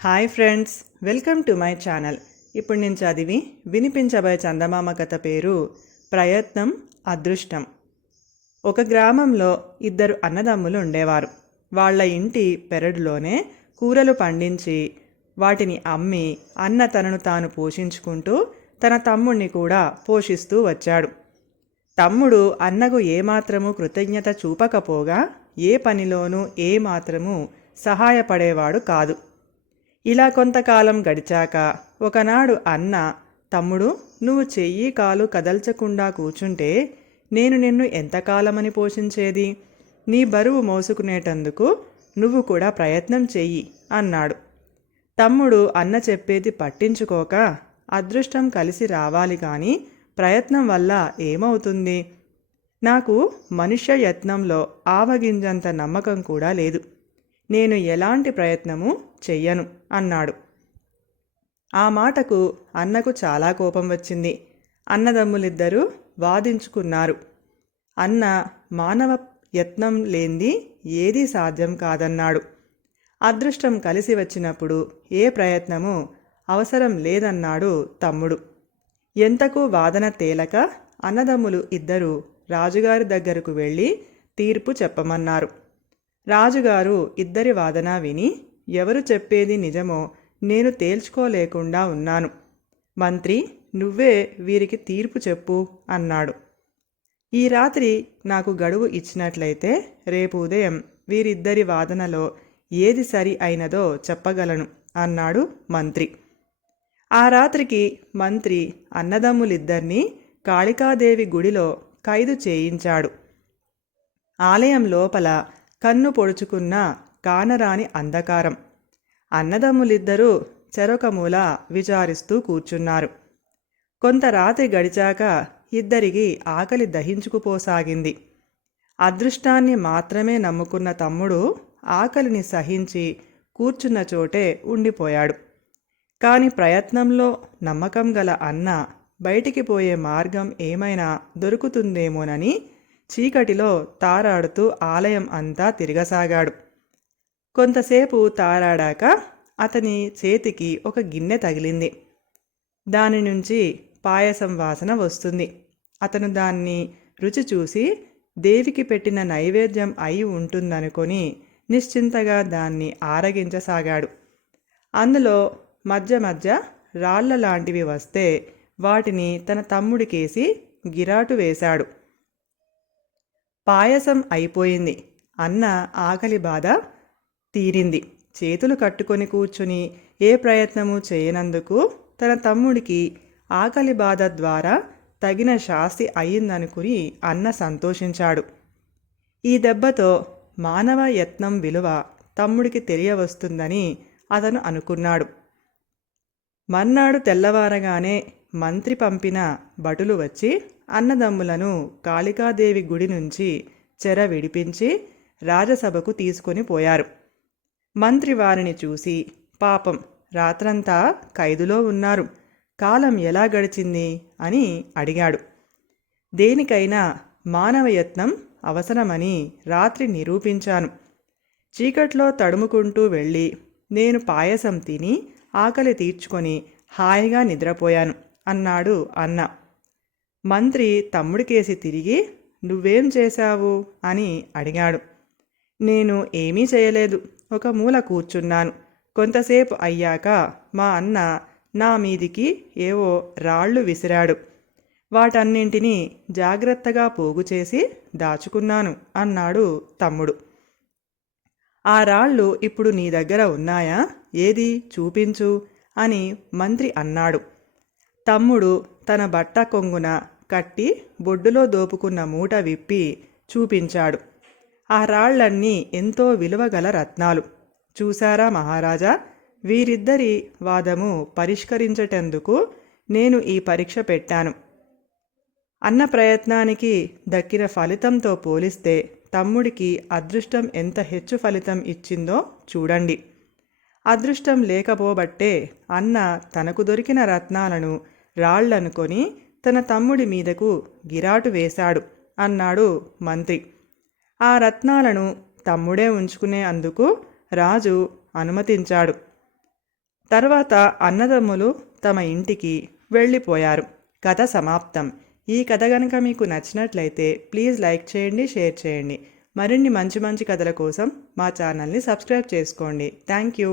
Hi friends welcome to my channel. ఇప్పుడు నేను చదివి వినిపించబోయే చందమామ కథ పేరు ప్రయత్నం అదృష్టం. ఒక గ్రామంలో ఇద్దరు అన్నదమ్ములు ఉండేవారు. వాళ్ళ ఇంటి పెరడులోనే కూరలు పండించి వాటిని అమ్మి అన్న తనను తాను పోషించుకుంటూ తన తమ్ముణ్ణి కూడా పోషిస్తూ వచ్చాడు. తమ్ముడు అన్నకు ఏమాత్రము కృతజ్ఞత చూపకపోగా ఏ పనిలోనూ ఏమాత్రము సహాయపడేవాడు కాదు. ఇలా కొంతకాలం గడిచాక ఒకనాడు అన్న తమ్ముడు నువ్వు చెయ్యి కాలు కదల్చకుండా కూర్చుంటే నేను నిన్ను ఎంతకాలమని పోషించేది? నీ బరువు మోసుకునేటందుకు నువ్వు కూడా ప్రయత్నం చెయ్యి అన్నాడు. తమ్ముడు అన్న చెప్పేది పట్టించుకోక అదృష్టం కలిసి రావాలి కానీ ప్రయత్నం వల్ల ఏమవుతుంది? నాకు మనుష్య యత్నంలో ఆవగింజంత నమ్మకం కూడా లేదు. నేను ఎలాంటి ప్రయత్నము చెయ్యను అన్నాడు. ఆ మాటకు అన్నకు చాలా కోపం వచ్చింది. అన్నదమ్ములిద్దరూ వాదించుకున్నారు. అన్న మానవ యత్నం లేంది ఏదీ సాధ్యం కాదన్నాడు. అదృష్టం కలిసి వచ్చినప్పుడు ఏ ప్రయత్నము అవసరం లేదన్నాడు తమ్ముడు. ఎంతకు వాదన తేలక అన్నదమ్ములు ఇద్దరు రాజుగారి దగ్గరకు వెళ్ళి తీర్పు చెప్పమన్నారు. రాజుగారు ఇద్దరి వాదన విని ఎవరు చెప్పేది నిజమో నేను తేల్చుకోలేకుండా ఉన్నాను. మంత్రి నువ్వే వీరికి తీర్పు చెప్పు అన్నాడు. ఈ రాత్రి నాకు గడువు ఇచ్చినట్లయితే రేపు ఉదయం వీరిద్దరి వాదనలో ఏది సరి అయినదో చెప్పగలను అన్నాడు మంత్రి. ఆ రాత్రికి మంత్రి అన్నదమ్ములిద్దరినీ కాళికాదేవి గుడిలో ఖైదు చేయించాడు. ఆలయం లోపల కన్ను పొడుచుకున్న కానరాని అంధకారం. అన్నదమ్ములిద్దరూ చెరొకమూల విచారిస్తూ కూర్చున్నారు. కొంత రాత్రి గడిచాక ఇద్దరికి ఆకలి దహించుకుపోసాగింది. అదృష్టాన్ని మాత్రమే నమ్ముకున్న తమ్ముడు ఆకలిని సహించి కూర్చున్న చోటే ఉండిపోయాడు. కాని ప్రయత్నంలో నమ్మకం గల అన్న బయటికి పోయే మార్గం ఏమైనా దొరుకుతుందేమోనని చీకటిలో తారాడుతూ ఆలయం అంతా తిరగసాగాడు. కొంతసేపు తారాడాక అతని చేతికి ఒక గిన్నె తగిలింది. దాని నుంచి పాయసం వాసన వస్తుంది. అతను దాన్ని రుచి చూసి దేవికి పెట్టిన నైవేద్యం అయి ఉంటుందనుకొని నిశ్చింతగా దాన్ని ఆరగించసాగాడు. అందులో మధ్య మధ్య రాళ్ళ లాంటివి వస్తే వాటిని తన తమ్ముడికేసి గిరాటు వేశాడు. పాయసం అయిపోయింది అన్న ఆకలి బాధ తీరింది. చేతులు కట్టుకొని కూర్చుని ఏ ప్రయత్నము చేయనందుకు తన తమ్ముడికి ఆకలి బాధ ద్వారా తగిన శాస్తి అయిందనుకుని అన్న సంతోషించాడు. ఈ దెబ్బతో మానవ యత్నం విలువ తమ్ముడికి తెలియవస్తుందని అతను అనుకున్నాడు. మర్నాడు తెల్లవారగానే మంత్రి పంపిన భటులు వచ్చి అన్నదమ్ములను కాళికాదేవి గుడి నుంచి చెర విడిపించి రాజసభకు తీసుకొని పోయారు. మంత్రి వారిని చూసి పాపం రాత్రంతా ఖైదులో ఉన్నారు. కాలం ఎలా గడిచింది అని అడిగాడు. దేనికైనా మానవయత్నం అవసరమని రాత్రి నిరూపించాను. చీకట్లో తడుముకుంటూ వెళ్ళి నేను పాయసం తిని ఆకలి తీర్చుకొని హాయిగా నిద్రపోయాను. అన్నాడు అన్న. మంత్రి తమ్ముడికేసి తిరిగి నువ్వేం చేశావు? అని అడిగాడు. నేను ఏమీ చేయలేదు. ఒక మూల కూర్చున్నాను. కొంతసేపు అయ్యాక మా అన్న నా మీదికి ఏవో రాళ్ళు విసిరాడు. వాటన్నింటినీ జాగ్రత్తగా పోగు చేసి దాచుకున్నాను అన్నాడు తమ్ముడు. ఆ రాళ్ళు ఇప్పుడు నీ దగ్గర ఉన్నాయా? ఏది? చూపించు అని మంత్రి అన్నాడు. తమ్ముడు తన బట్ట కొంగున కట్టి బొడ్డులో దోపుకున్న మూట విప్పి చూపించాడు. ఆ రాళ్ళన్నీ ఎంతో విలువగల రత్నాలు. చూశారా మహారాజా? వీరిద్దరి వాదము పరిష్కరించటందుకు నేను ఈ పరీక్ష పెట్టాను. అన్న ప్రయత్నానికి దక్కిన ఫలితంతో పోలిస్తే తమ్ముడికి అదృష్టం ఎంత హెచ్చు ఫలితం ఇచ్చిందో చూడండి. అదృష్టం లేకపోబట్టే అన్న తనకు దొరికిన రత్నాలను రాళ్ళనుకొని తన తమ్ముడి మీదకు గిరాటు వేశాడు అన్నాడు మంత్రి. ఆ రత్నాలను తమ్ముడే ఉంచుకునే అందుకు రాజు అనుమతించాడు. తర్వాత అన్నదమ్ములు తమ ఇంటికి వెళ్ళిపోయారు. కథ సమాప్తం. ఈ కథ కనుక మీకు నచ్చినట్లయితే ప్లీజ్ లైక్ చేయండి షేర్ చేయండి. మరిన్ని మంచి మంచి కథల కోసం మా ఛానల్ని సబ్స్క్రైబ్ చేసుకోండి. Thank you.